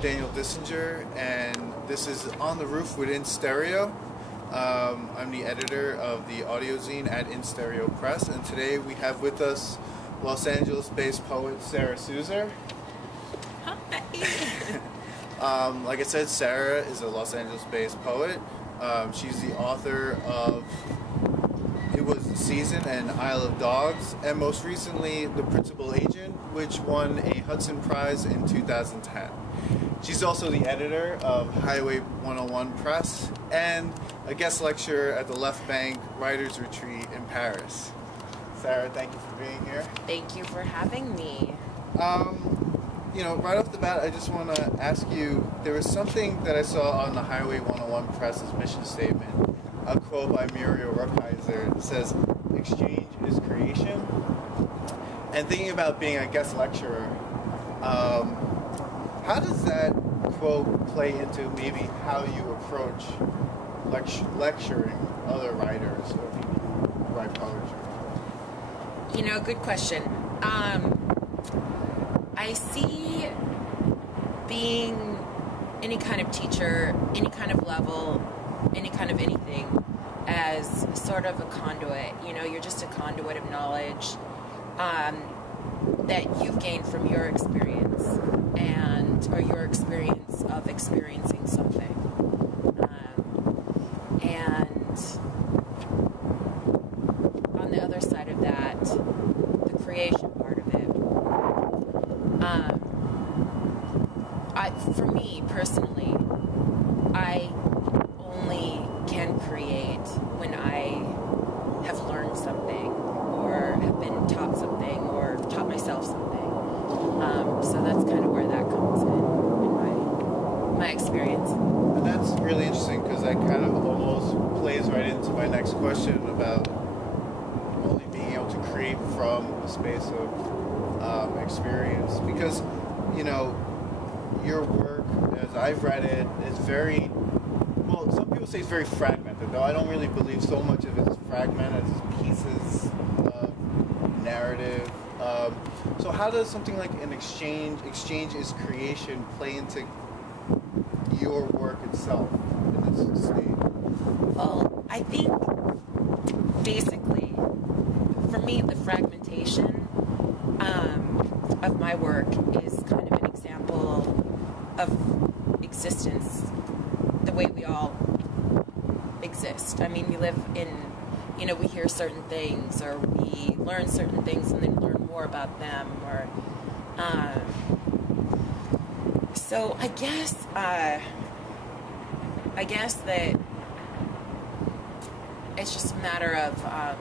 Daniel Dissinger, and this is On the Roof with In Stereo. I'm the editor of the audio zine at In Stereo Press, and today we have with us Los Angeles-based poet Sarah Suzor. Hi. Like I said, Sarah is a Los Angeles-based poet. She's the author of It Was the Season and Isle of Dogs, and most recently The Principal Agent, which won a Hudson Prize in 2010. She's also the editor of Highway 101 Press and a guest lecturer at the Left Bank Writers Retreat in Paris. Sarah, thank you for being here. Thank you for having me. Right off the bat, I just want to ask you, there was something that I saw on the Highway 101 Press's mission statement, a quote by Muriel Rukeyser that says, "Exchange is creation." And thinking about being a guest lecturer, how does that quote play into maybe how you approach lecturing other writers or people who write poetry? Good question. I see being any kind of teacher, any kind of level, any kind of anything as sort of a conduit. You're just a conduit of knowledge that you've gained from your experience or your experience of experiencing something. And on the other side of that, the creation part of it. For me personally, I only can create when I have learned something or have been taught something or taught myself something. So that's kind of where that comes in my experience. And that's really interesting because that kind of almost plays right into my next question about only being able to create from a space of experience. Because, your work, as I've read it, is very, well, some people say it's very fragmented, though I don't really believe so much of it is fragmented as pieces of narrative. So how does something like an exchange is creation play into your work itself in this state? Well, I think basically, for me, the fragmentation of my work is kind of an example of existence, the way we all exist. I mean, we live in, we hear certain things, or we learn certain things and then learn more about them, or so I guess that it's just a matter of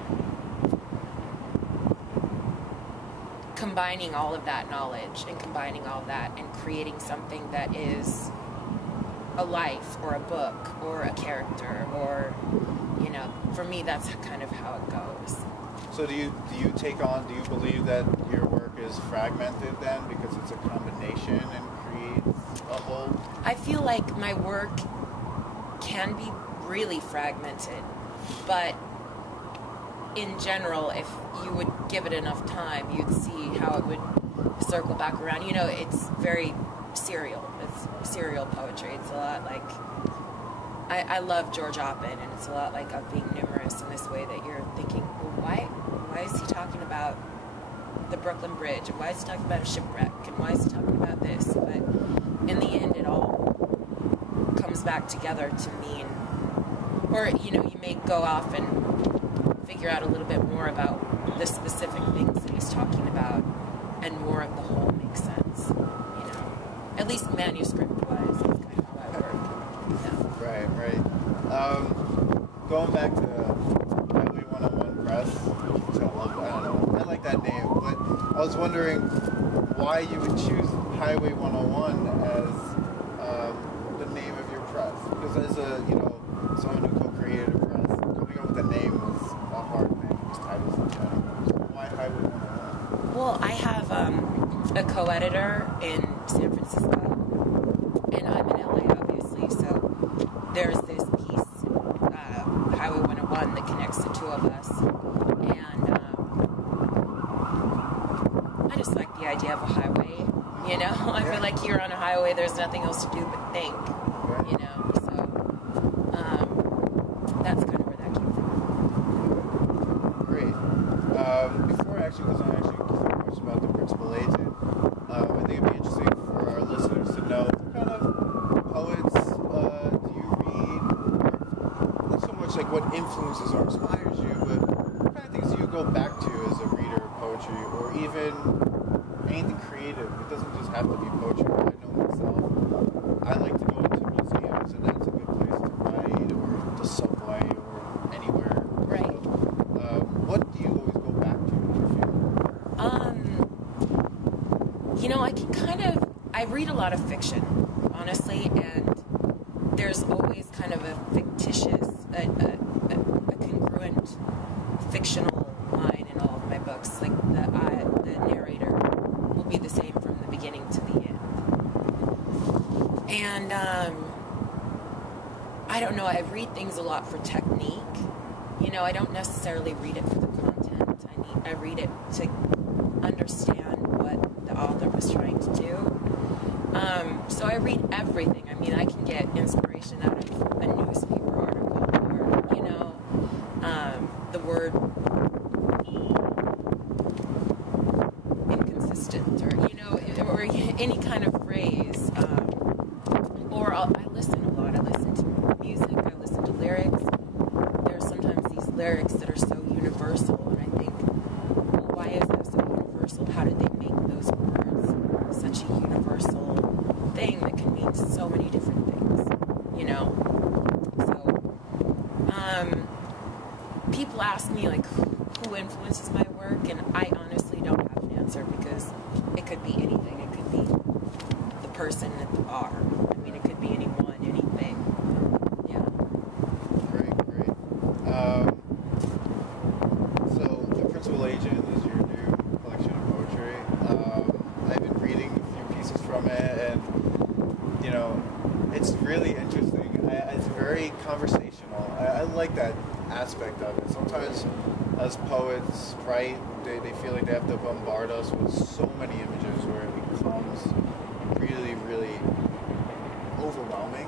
combining all of that knowledge and combining all of that and creating something that is a life or a book or a character, or for me that's kind of how it goes. So do you believe that your work is fragmented then because it's a combination and creates a whole? I feel like my work can be really fragmented, but in general, if you would give it enough time, you'd see how it would circle back around. It's very serial. It's serial poetry. It's a lot like, I love George Oppen, and it's a lot like of being numerous in this way that you're thinking, well, why is he talking about the Brooklyn Bridge, and why is he talking about a shipwreck, and why is he talking about this? But in the end, it all comes back together to mean, or you may go off and figure out a little bit more about the specific things that he's talking about, and more of the whole makes sense. At least manuscript-wise, that's kind of how I work. Right. Going back to Highway 101 Press, which I like that name, but I was wondering why you would choose Highway 101 as the name of your press, because as someone who co-created a press, coming up with a name was a hard thing, just titles in general. So why Highway 101? Well, I have a co-editor in San Francisco, and I'm in LA, obviously, so there's this piece, Highway 101, that connects the two of us, and I just like the idea of a highway, I feel like you're on a highway. highway, there's nothing else to do but think, Right. you know. So that's kind of where that came from. Great. Before I actually goes on, actually a question about the principal agent. I think it'd be interesting for our listeners to know what kind of poets do you read? Or not so much like what influences or inspires you, but what kind of things do you go back to as a reader of poetry, or even anything creative? It doesn't just have to be poetry. I know myself. I like to go into museums, and that's a good place to write, or the subway, or anywhere. Right. So, what do you always go back to? You know, I read a lot of fiction, honestly, and there's always kind of a fictitious, a congruent fictional line in all of my books. Like the narrator will be the same from the beginning to the end. And I don't know, I read things a lot for technique. You know, I don't necessarily read it for the content. I read it to understand what the author was trying to do. So I read everything. I mean, I can get inspiration out of a newspaper article, or, you know, the word inconsistent, or, you know, or any kind of phrase. Or I listen a lot. I listen to music. I listen to lyrics. There's sometimes these lyrics that are so universal, and I think, well, why is that so universal? How did they make those words such a universal thing that can mean so many different things, you know? So, people ask me, like, who influences my work, and I honestly don't have an answer, because it could be anything. It could be the person at the bar. I mean, it could be anyone, anything. Yeah. Great. So, The Principal Agent is your new collection of poetry. I've been reading a few pieces from it, and, you know, it's really interesting. It's very conversational. I like that aspect of it. Sometimes, as poets write, they feel like they have to bombard us with so many images where it becomes really, really overwhelming.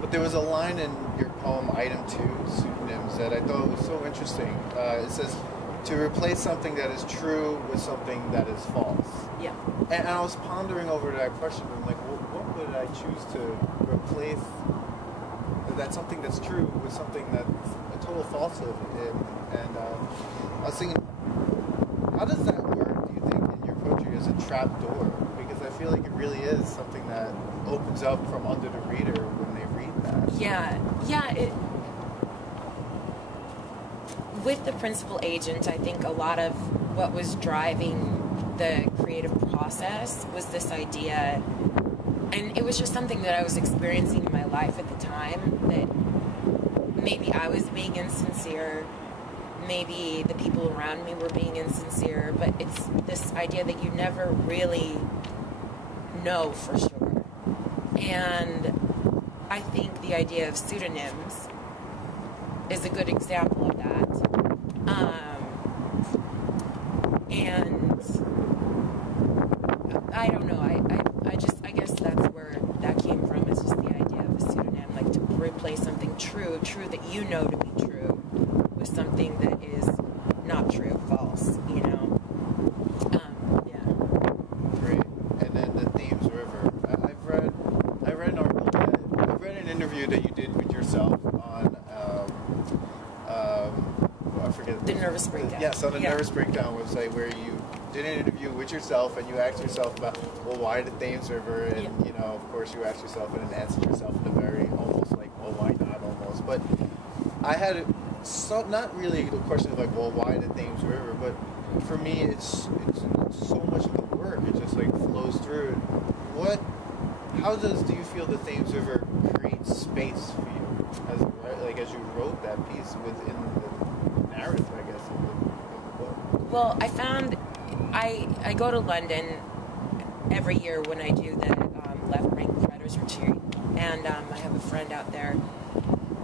But there was a line in your poem, Item 2, Pseudonyms, that I thought was so interesting. It says, to replace something that is true with something that is false. Yeah. And I was pondering over that question, and like, well, what would I choose to replace that something that's true with something that's a total falsehood? And I was thinking, how does that work, do you think, in your poetry as a trap door? Because I feel like it really is something that opens up from under the reader when they read that. Yeah. With The Principal Agent, I think a lot of what was driving the creative process was this idea, and it was just something that I was experiencing in my life at the time, that maybe I was being insincere, maybe the people around me were being insincere, but it's this idea that you never really know for sure. And I think the idea of pseudonyms is a good example of that. And I don't know, I guess that's where that came from. It's just the idea of a pseudonym, like to replace something true that you know to be true, with something that is not true, false, you know? Yeah. Great. And then the Thames River. I read an article I've read an interview that you did with yourself on, I forget. The Nervous Breakdown. Yes, on the Nervous Breakdown website, where you did an interview with yourself, and you asked yourself about, well, why the Thames River? And, you know, of course, you asked yourself and then answered yourself in a very almost like, well, why not almost? But I had not really the question of like, well, why the Thames River? But for me, it's so much of the work. It just like flows through. How do you feel the Thames River creates space for you as you wrote that piece within the narrative, I guess, of the book? Well, I found I go to London every year when I do the Left Brain Writers Retreat, and I have a friend out there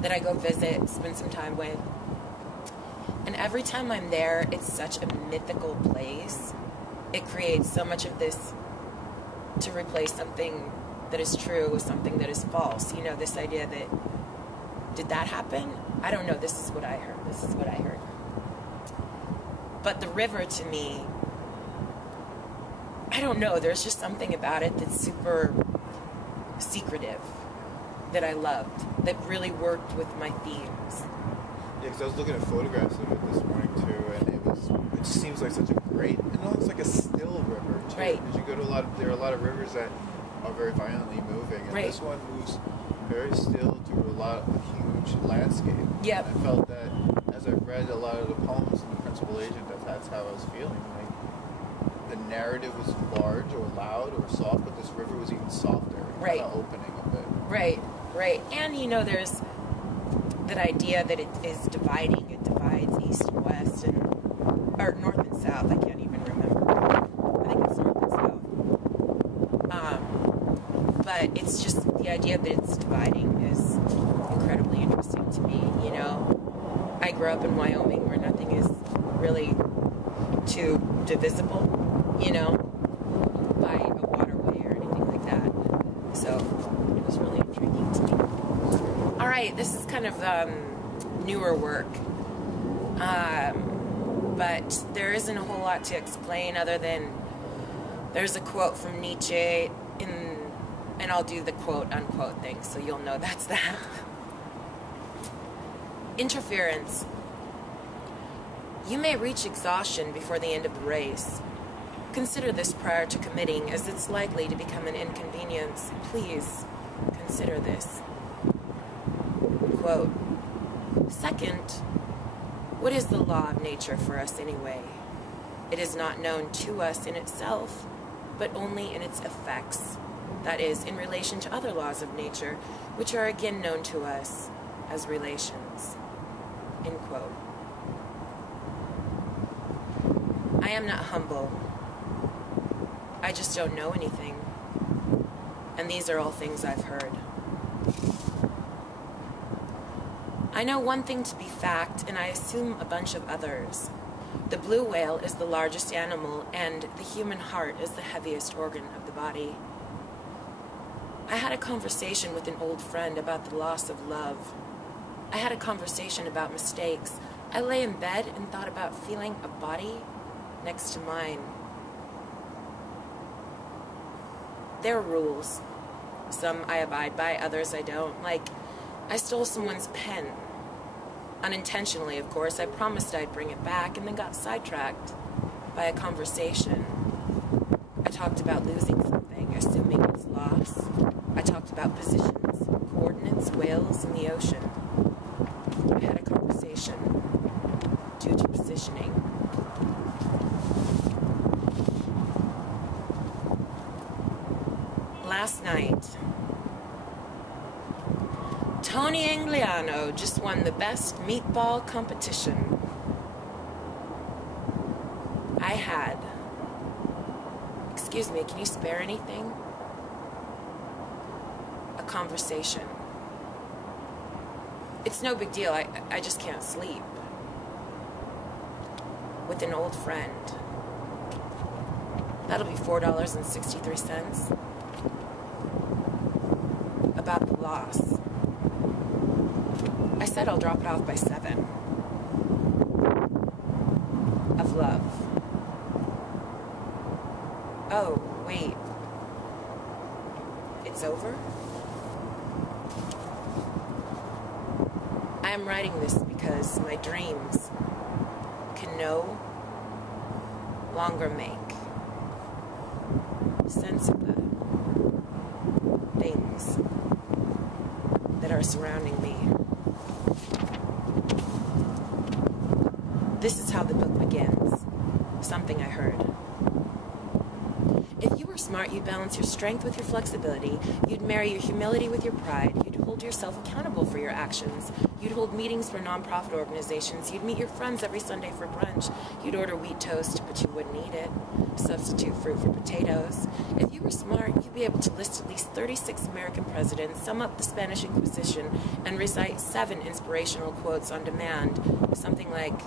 that I go visit, spend some time with, and every time I'm there, it's such a mythical place. It creates so much of this to replace something that is true, something that is false. You know, this idea that, did that happen? I don't know. This is what I heard. This is what I heard. But the river, to me, I don't know. There's just something about it that's super secretive that I loved, that really worked with my themes. Yeah, because I was looking at photographs of it this morning too, and it just seems like such a great, it looks like a still river too. Right. Because you go to there are a lot of rivers that are very violently moving, and right. this one moves very still through a huge landscape. Yep. I felt that as I read a lot of the poems in The Principal Agent, that's how I was feeling. Like the narrative was large or loud or soft, but this river was even softer, right. kind of opening a bit. Right, right. And you know, there's that idea that it is dividing. It divides east and west, or north and south. I can't even remember. I think it's north and south. But it's just the idea that it's dividing is incredibly interesting to me. You know, I grew up in Wyoming where nothing is really too divisible, you know, by a waterway or anything like that. So it was really intriguing to me. All right, this is kind of newer work, but there isn't a whole lot to explain other than there's a quote from Nietzsche and I'll do the quote-unquote thing, so you'll know that's that. Interference. You may reach exhaustion before the end of the race. Consider this prior to committing, as it's likely to become an inconvenience. Please consider this. Quote. Second, what is the law of nature for us anyway? It is not known to us in itself, but only in its effects. That is, in relation to other laws of nature, which are again known to us as relations. End quote. I am not humble. I just don't know anything. And these are all things I've heard. I know one thing to be fact, and I assume a bunch of others. The blue whale is the largest animal, and the human heart is the heaviest organ of the body. I had a conversation with an old friend about the loss of love. I had a conversation about mistakes. I lay in bed and thought about feeling a body next to mine. There are rules. Some I abide by, others I don't. Like, I stole someone's pen. Unintentionally, of course. I promised I'd bring it back and then got sidetracked by a conversation. I talked about losing something, assuming its loss. I talked about positions, coordinates, whales in the ocean. I had a conversation due to positioning. Last night, Tony Angliano just won the best meatball competition. I had, excuse me, can you spare anything? A conversation. It's no big deal, I just can't sleep. With an old friend. That'll be $4.63. About the loss. I said I'll drop it off by 7. Of love. Oh, wait. It's over? I am writing this because my dreams can no longer make sense of the things that are surrounding me. This is how the book begins. Something I heard. If you were smart, you'd balance your strength with your flexibility. You'd marry your humility with your pride. You'd hold yourself accountable for your actions. You'd hold meetings for nonprofit organizations. You'd meet your friends every Sunday for brunch. You'd order wheat toast, but you wouldn't eat it. Substitute fruit for potatoes. If you were smart, you'd be able to list at least 36 American presidents, sum up the Spanish Inquisition, and recite 7 inspirational quotes on demand. Something like,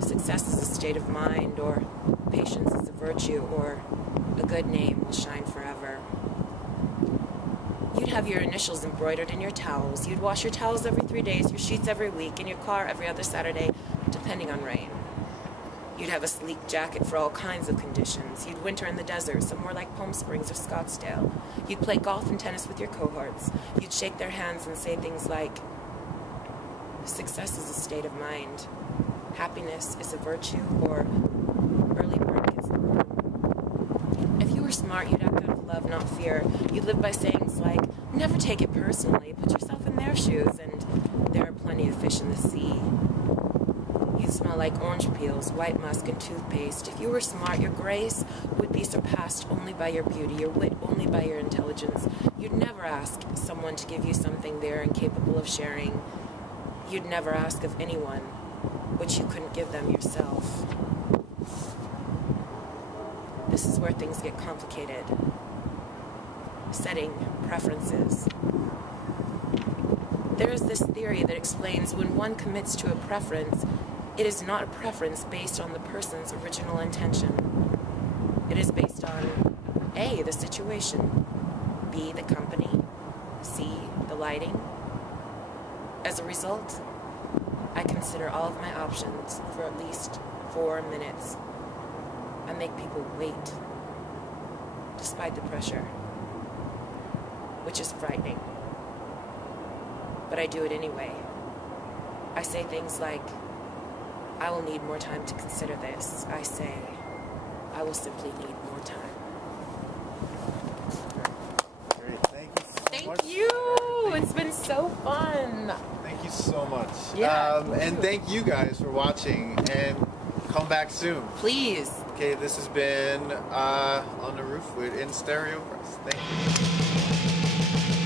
success is a state of mind, or patience is a virtue, or a good name will shine forever. have your initials embroidered in your towels. You'd wash your towels every 3 days, your sheets every week, and your car every other Saturday, depending on rain. You'd have a sleek jacket for all kinds of conditions. You'd winter in the desert, somewhere like Palm Springs or Scottsdale. You'd play golf and tennis with your cohorts. You'd shake their hands and say things like, success is a state of mind. Happiness is a virtue, or early bird gets the worm. If you were smart, you'd act out of love, not fear. You'd live by sayings like, never take it personally. Put yourself in their shoes, and there are plenty of fish in the sea. You'd smell like orange peels, white musk, and toothpaste. If you were smart, your grace would be surpassed only by your beauty, your wit only by your intelligence. You'd never ask someone to give you something they're incapable of sharing. You'd never ask of anyone what you couldn't give them yourself. This is where things get complicated. Setting preferences. There is this theory that explains when one commits to a preference, it is not a preference based on the person's original intention. It is based on A, the situation, B, the company, C, the lighting. As a result, I consider all of my options for at least 4 minutes. I make people wait, despite the pressure, which is frightening. But I do it anyway. I say things like, I will need more time to consider this. I say, I will simply need more time. Great. Thank you so much. Thank you. It's been so fun. Thank you so much. Yeah. And thank you guys for watching, and come back soon. Please. Okay, this has been On the Roof with In Stereo Press. Thank you.